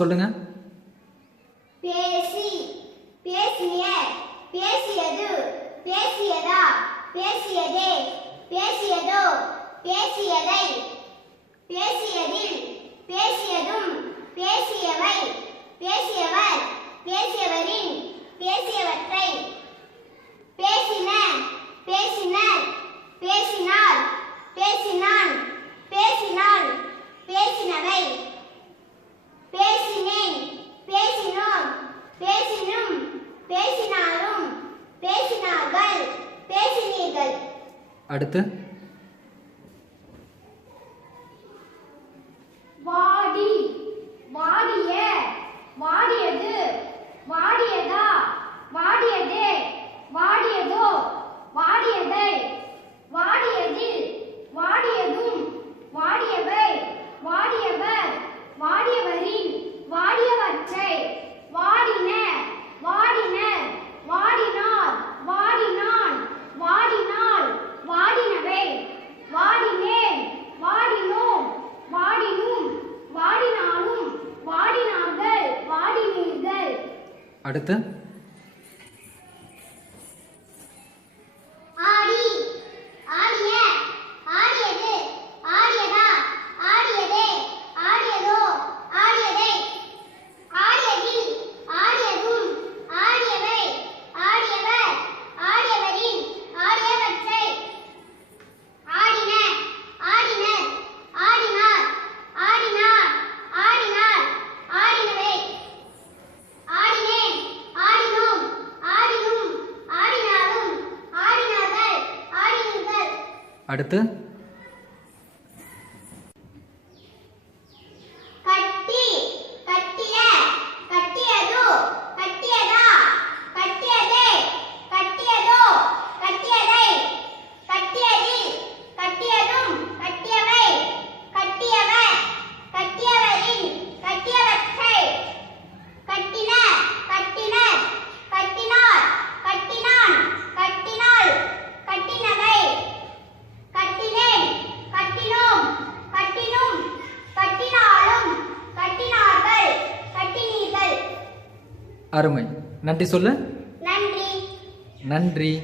சொல்லுங்க. பேசி பேசிய பேசியது பேசியதா பேசியதே பேசியதோ பேசியதை பேசியதில் பேசியதும் பேசியவை பேசி അടുത്ത് அடுத்து അടുത്ത് அருமை. நன்றி சொல்லு. நன்றி.